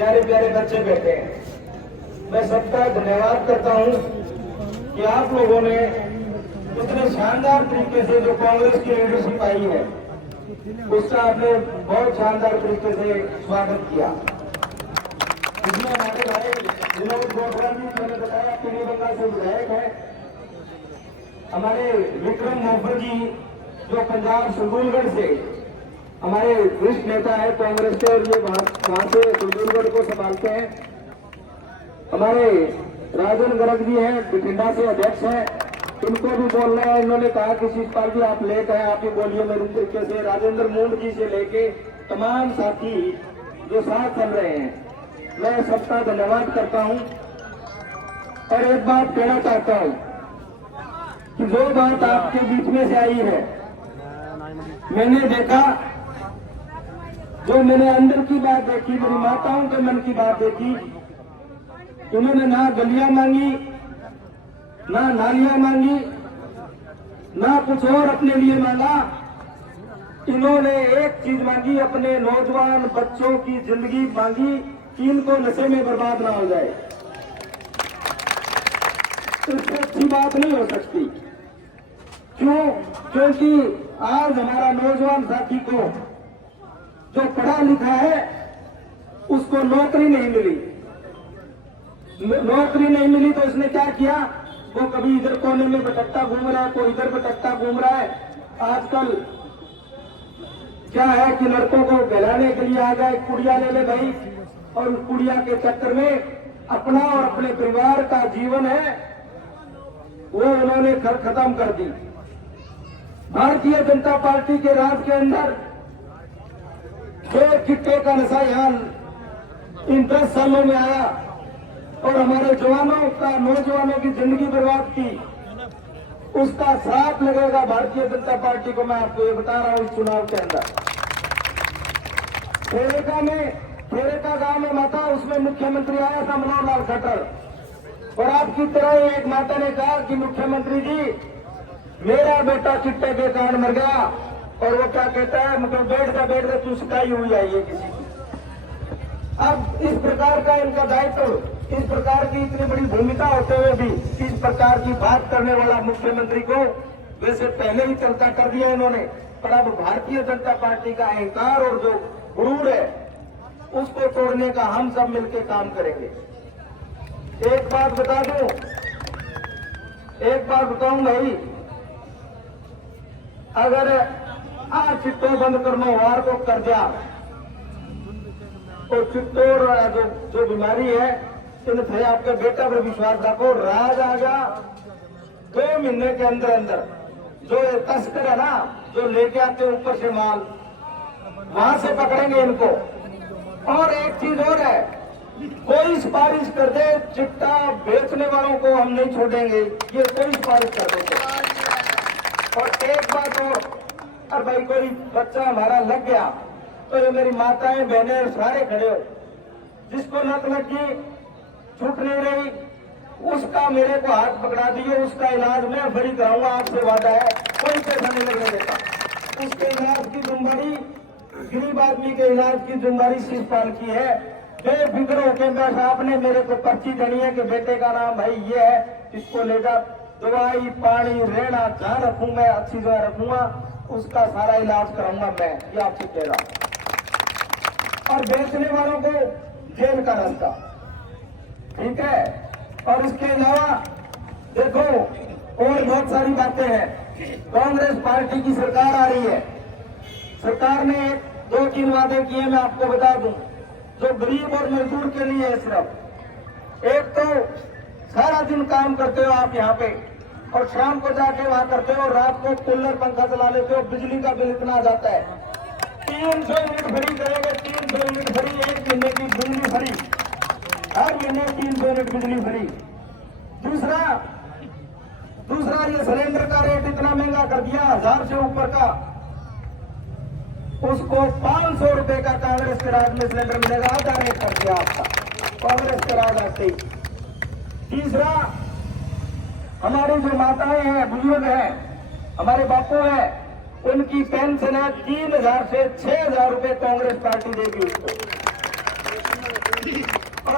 प्यारे प्यारे बच्चे बैठे हैं, मैं सबका धन्यवाद करता हूं कि आप लोगों ने इतने शानदार तरीके से जो कांग्रेस की लीडरशिप आई है उसका आपने बहुत शानदार तरीके से स्वागत किया। इसमें हमारे भाई विनोद गोठवाल जी मैंने बताया पीली बंगाल से विधायक है, हमारे विक्रम मोहफर जी जो पंजाब सुल्तानगढ़ से हमारे वरिष्ठ नेता है कांग्रेस के और ये वहां से सुल्तानगढ़ को संभालते हैं, हमारे राजन गर्ग जी हैं बठिंडा से अध्यक्ष हैं, इनको भी बोलना है। इन्होंने कहा कि शिषपाल जी आप लेट हैं, आप ही बोलिए मेरे तरीके से। राजेंद्र मूंड जी से लेके तमाम साथी जो साथ चल रहे हैं, मैं सबका धन्यवाद करता हूं। और एक बात कहना चाहता हूं कि जो बात आपके बीच में से आई है, मैंने देखा, जो मैंने अंदर की बात देखी, मेरी माताओं के मन की बात देखी, इन्होंने ना गलियां मांगी, ना नालियां मांगी, ना कुछ और अपने लिए मांगा। इन्होंने एक चीज मांगी, अपने नौजवान बच्चों की जिंदगी मांगी कि इनको नशे में बर्बाद ना हो जाए। इससे अच्छी बात नहीं हो सकती। क्यों? क्योंकि आज हमारा नौजवान साथी को जो पढ़ा लिखा है उसको नौकरी नहीं मिली, नौकरी नहीं मिली तो उसने क्या किया, वो कभी इधर कोने में भटकता घूम रहा है, कोई इधर भटकता घूम रहा है। आजकल क्या है कि लड़कों को बहलाने के लिए आ गए, कुड़िया ले ले भाई, और उस कुड़िया के चक्कर में अपना और अपने परिवार का जीवन है वो उन्होंने खत्म कर दी। भारतीय जनता पार्टी के राज के अंदर जो चिट्टे का नशा यहाँ इन 10 सालों में आया और हमारे जवानों का, नौजवानों की जिंदगी बर्बाद की, उसका श्राप लगेगा भारतीय जनता पार्टी को। मैं आपको ये बता रहा हूं इस चुनाव के अंदर। खेरेका गांव में माता, उसमें मुख्यमंत्री आया था मनोहर लाल खट्टर, और आपकी तरह एक माता ने कहा कि मुख्यमंत्री जी मेरा बेटा चिट्टे के कारण मर गया, और वो क्या कहता है, मतलब बैठ जा तू शिकाई हुई आई है किसी की। अब इस प्रकार का इनका दायित्व, इस प्रकार की इतनी बड़ी भूमिका होते हुए भी इस प्रकार की बात करने वाला मुख्यमंत्री को वैसे पहले ही चलता कर दिया इन्होंने, पर अब भारतीय जनता पार्टी का अहंकार और जो गुरूर है उसको तोड़ने का हम सब मिलकर काम करेंगे। एक बात बता दूं, एक बात बताऊं भाई, अगर आ चिट्टो बंद करना वार को कर दिया तो चित्तौर जो बीमारी है इन थे आपके बेटा पर विश्वास रखो, राज आ गया 2 महीने के अंदर अंदर। जो तस्कर है ना, जो लेके आते ऊपर से माल, वहां से पकड़ेंगे इनको। और एक चीज और है, कोई सिफारिश कर दे चिट्टा बेचने वालों को हम नहीं छोड़ेंगे, ये कोई सिफारिश कर देते। और एक बात और भाई, कोई बच्चा हमारा लग गया तो ये मेरी माताएं बहनें सारे खड़े हो, जिसको नक लगी छूट नहीं रही उसका मेरे को हाथ पकड़ा दिए, उसका इलाज मैं फ्री कराऊंगा, आपसे वादा है, कोई पैसा नहीं लगने देता। उसके इलाज की जिम्मेदारी, गरीब आदमी के इलाज की जिम्मेदारी शिषपाल की है। बेफिक्र होकर बस आपने मेरे को पर्ची देनी है कि बेटे का नाम भाई ये है, इसको ले जा, दवाई पानी रहना जहां रखूंगा मैं अच्छी जगह रखूंगा, उसका सारा इलाज कराऊंगा मैं, ये आपसे कह रहा हूं। और बेचने वालों को जेल का रास्ता, ठीक है। और इसके अलावा देखो और बहुत सारी बातें हैं। कांग्रेस पार्टी की सरकार आ रही है, सरकार ने 2-3 वादे किए, मैं आपको बता दूं, जो गरीब और मजदूर के लिए है। सिर्फ एक तो सारा दिन काम करते हो आप यहाँ पे और शाम को जाके वहां करते हो, रात को कूलर पंखा चला लेते हो, बिजली का बिल इतना आ जाता है, 300 यूनिट फ्री करेंगे, 300 यूनिट फ्री, 1 महीने की बिजली फ्री, हर महीने 300 यूनिट बिजली फ्री। दूसरा ये सिलेंडर का रेट इतना महंगा कर दिया, 1000 से ऊपर का, उसको 500 रुपए का कांग्रेस के राज में सिलेंडर मिलेगा, आधा रेट कर दिया आपका कांग्रेस के राज आते ही। तीसरा, हमारी जो माताएं हैं, बुजुर्ग हैं, हमारे बापू हैं, उनकी पेंशन है 3000 से 6000 रुपए कांग्रेस पार्टी देगी उसको।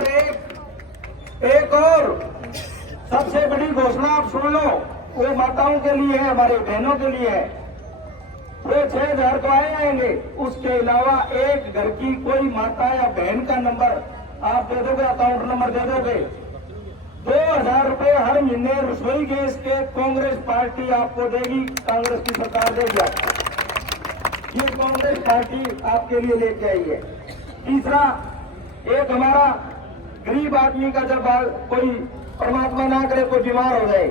और एक और सबसे बड़ी घोषणा आप सुन लो, वो माताओं के लिए है, हमारे बहनों के लिए है। वो 6,000 तो आएंगे, उसके अलावा एक घर की कोई माता या बहन का नंबर आप दे दोगे, अकाउंट नंबर दे दोगे, 2,000 रुपए हर महीने रसोई गैस के कांग्रेस पार्टी आपको देगी, कांग्रेस की सरकार देगी आपको। ये कांग्रेस पार्टी आपके लिए लेके आई है। तीसरा, एक हमारा गरीब आदमी का जब कोई परमात्मा ना करे कोई बीमार हो जाए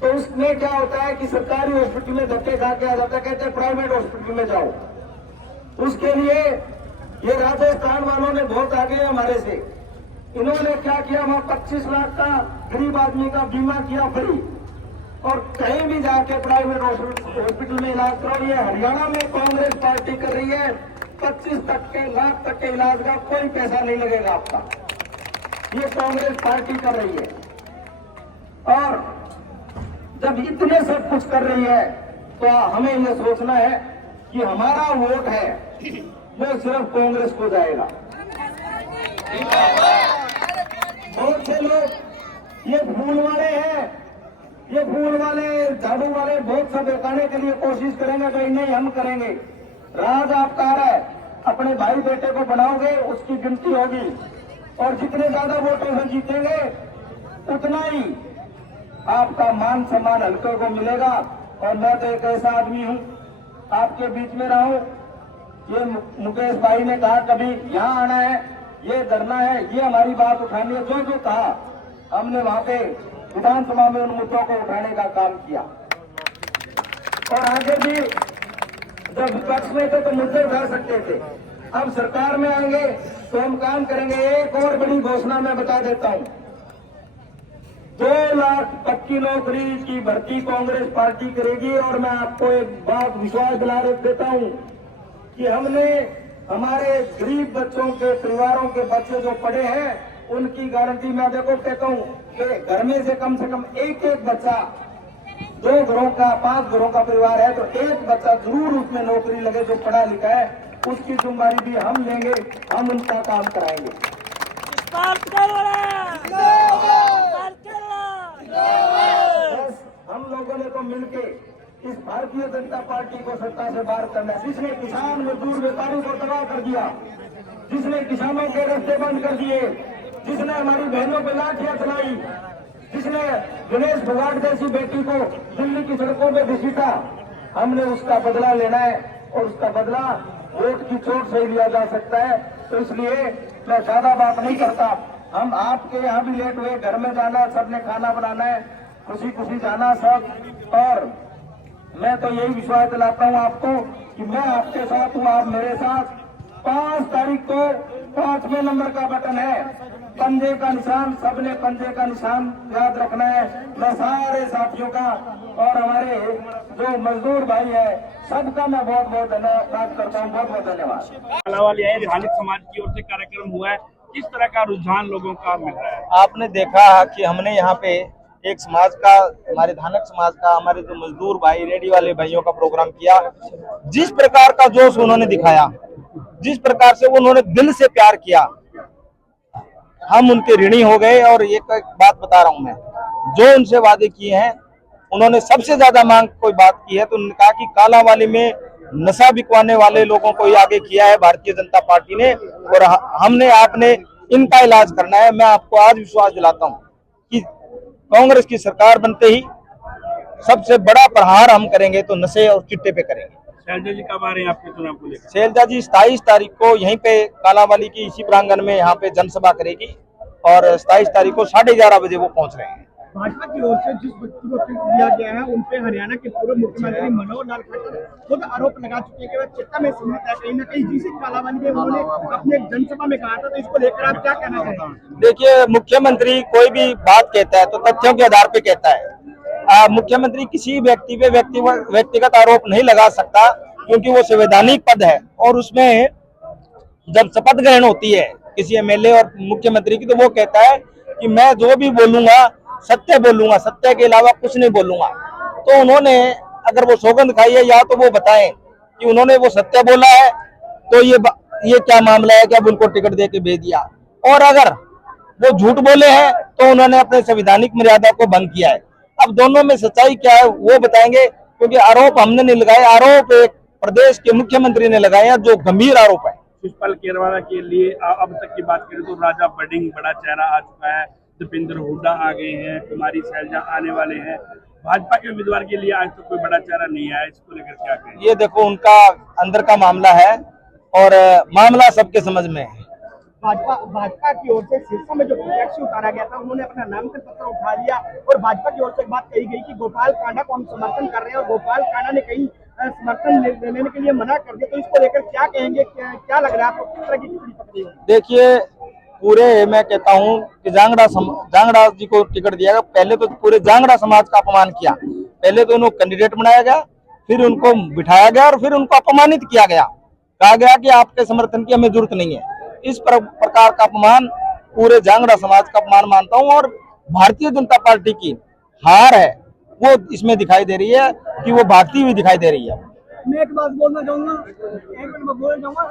तो उसमें क्या होता है कि सरकारी हॉस्पिटल में धक्के खा के आ जाता है, कहते हैं प्राइवेट हॉस्पिटल में जाओ। उसके लिए ये राजस्थान वालों ने बहुत आगे है हमारे से। इन्होंने क्या किया, वहां 25 लाख का गरीब आदमी का बीमा किया फ्री, और कहीं भी जाके प्राइवेट हॉस्पिटल में इलाज करो। ये हरियाणा में कांग्रेस पार्टी कर रही है, 25 लाख तक के इलाज का कोई पैसा नहीं लगेगा आपका, ये कांग्रेस पार्टी कर रही है। और जब इतने सब कुछ कर रही है तो हमें ये सोचना है कि हमारा वोट है वो सिर्फ कांग्रेस को जाएगा। बहुत से लोग ये फूल वाले हैं, ये फूल वाले झाड़ू वाले बहुत सब बेकाने के लिए कोशिश करेंगे, कहीं नहीं हम करेंगे। राज आपका आ रहा है, अपने भाई बेटे को बनाओगे, उसकी गिनती होगी, और जितने ज्यादा वोटों से जीतेंगे उतना ही आपका मान सम्मान हल्के को मिलेगा। और मैं तो एक ऐसा आदमी हूं, आपके बीच में रहा हूं। ये मुकेश भाई ने कहा कभी यहाँ आना है, ये करना है, ये हमारी बात उठानी है, जो कहा हमने वहां पे विधानसभा में उन मुद्दों को उठाने का काम किया। और आगे भी जब विपक्ष में थे तो मुद्दे उठा सकते थे, अब सरकार में आएंगे तो हम काम करेंगे। एक और बड़ी घोषणा मैं बता देता हूं, 2 लाख पक्की नौकरी की भर्ती कांग्रेस पार्टी करेगी। और मैं आपको एक बात विश्वास दिला देता हूं कि हमने हमारे गरीब बच्चों के परिवारों के बच्चे जो पढ़े हैं उनकी गारंटी मैं देखो कहता हूं कि घर में से कम एक बच्चा, 2 घरों का 5 घरों का परिवार है तो एक बच्चा जरूर उसमें नौकरी लगे जो पढ़ा लिखा है, उसकी जिम्मेदारी भी हम लेंगे, हम उनका काम कराएंगे। बस हम लोगों ने तो मिलके इस भारतीय जनता पार्टी को सत्ता से बाहर करना है। जिसने किसान मजदूर व्यापारी को तबाह कर दिया, जिसने किसानों के रास्ते बंद कर दिए, जिसने हमारी बहनों पर लाठियां चलाई, जिसने गणेश फोगाट जैसी बेटी को दिल्ली की सड़कों में घसीटा, हमने उसका बदला लेना है। और उसका बदला वोट की चोट से ही लिया जा सकता है। तो इसलिए मैं ज्यादा बात नहीं करता। हम आपके यहाँ भी लेट हुए, घर में जाना, सबने खाना बनाना है, खुशी खुशी जाना सब। और मैं तो यही विश्वास दिलाता हूँ आपको कि मैं आपके साथ हूँ, आप मेरे साथ। 5 तारीख को 5वें नंबर का बटन है, पंजे का निशान, सबने पंजे का निशान याद रखना है। मैं सारे साथियों का और हमारे जो मजदूर भाई है सबका मैं बहुत बहुत धन्यवाद करता हूँ। बहुत बहुत धन्यवाद। धानक समाज की ओर से कार्यक्रम हुआ है, किस तरह का रुझान लोगों का मिल रहा है? आपने देखा कि हमने यहाँ पे एक समाज का, हमारे धानक समाज का, हमारे जो मजदूर भाई रेडी वाले भाइयों का प्रोग्राम किया। जिस प्रकार का जोश उन्होंने दिखाया, जिस प्रकार से उन्होंने दिल से प्यार किया, हम उनके ऋणी हो गए। और एक बात बता रहा हूं मैं, जो उनसे वादे किए हैं, उन्होंने सबसे ज्यादा मांग कोई बात की है तो उन्होंने कहा कि कालांवाली में नशा बिकवाने वाले लोगों को ही आगे किया है भारतीय जनता पार्टी ने, और हमने आपने इनका इलाज करना है। मैं आपको आज विश्वास दिलाता हूं कि कांग्रेस की सरकार बनते ही सबसे बड़ा प्रहार हम करेंगे तो नशे और चिट्टे पे करेंगे। शैलजा जी कब आ रहे हैं आपके चुनाव को लेकर? शैलजा जी 27 तारीख को यहीं पे कालांवाली की इसी प्रांगण में यहाँ पे जनसभा करेगी, और 27 तारीख को 11:30 बजे वो पहुंच रहे हैं। भाजपा की ओर से जिस व्यक्ति को टिकट दिया गया है उन पे हरियाणा के पूर्व मुख्यमंत्री मनोहर लाल खट्टर खुद आरोप लगा चुके हैं कि वह चिट्टा में संलिप्त है। कहीं न कहीं जिसे कालांवाली में उन्होंने अपने जनसभा में कहा था, तो इसको लेकर आप क्या कहना चाहेंगे? देखिए, मुख्यमंत्री कोई भी बात कहता है तो तथ्यों के आधार पे कहता है। मुख्यमंत्री किसी व्यक्ति पे व्यक्तिगत आरोप नहीं लगा सकता, क्योंकि वो संवैधानिक पद है। और उसमें जब शपथ ग्रहण होती है किसी एमएलए और मुख्यमंत्री की, तो वो कहता है कि मैं जो भी बोलूंगा सत्य बोलूंगा, सत्य के अलावा कुछ नहीं बोलूंगा। तो उन्होंने अगर वो सौगंध खाई है, या तो वो बताएं कि उन्होंने वो सत्य बोला है, तो ये क्या मामला है कि अब उनको टिकट दे के भेज दिया। और अगर वो झूठ बोले हैं तो उन्होंने अपने संवैधानिक मर्यादा को भंग किया है। अब दोनों में सच्चाई क्या है वो बताएंगे, क्योंकि आरोप हमने नहीं लगाए, आरोप एक प्रदेश के मुख्यमंत्री ने लगाए हैं, जो गंभीर आरोप है। शिवपाल केरवाला के लिए अब तक की बात करें तो राजा बडिंग बड़ा चेहरा आ चुका है, दीपेंद्र हुड्डा आ गए हैं, कुमारी सैलजा आने वाले हैं। भाजपा के उम्मीदवार के लिए आज तक कोई बड़ा चेहरा नहीं आया, इसको लेकर क्या कहें? ये देखो उनका अंदर का मामला है और मामला सबके समझ में है। भाजपा की ओर से सिरसा में जो प्रत्याशी उतारा गया था उन्होंने अपना नामांकन पत्र उठा लिया और भाजपा की ओर से एक बात कही गई कि गोपाल कांडा को हम समर्थन कर रहे हैं और गोपाल कांडा ने कहीं समर्थन लेने के लिए मना कर दिया, तो इसको लेकर क्या कहेंगे, क्या लग रहा है आपको, किस तरह की टिप्पणी पकड़ी? देखिए पूरे मैं कहता हूं कि जांगड़ा जी को टिकट दिया गया, पहले तो पूरे जांगड़ा समाज का अपमान किया। पहले तो उनको कैंडिडेट बनाया गया, फिर उनको बिठाया गया और फिर उनको अपमानित किया गया, कहा गया कि आपके समर्थन की हमें जरूरत नहीं है। इस प्रकार का अपमान पूरे जांगड़ा समाज का अपमान मानता हूं और भारतीय जनता पार्टी की हार है वो इसमें दिखाई दे रही है कि वो भागती हुई दिखाई दे रही है। मैं एक बात बोलना चाहूंगा, एक मिनट में बोलना चाहूंगा।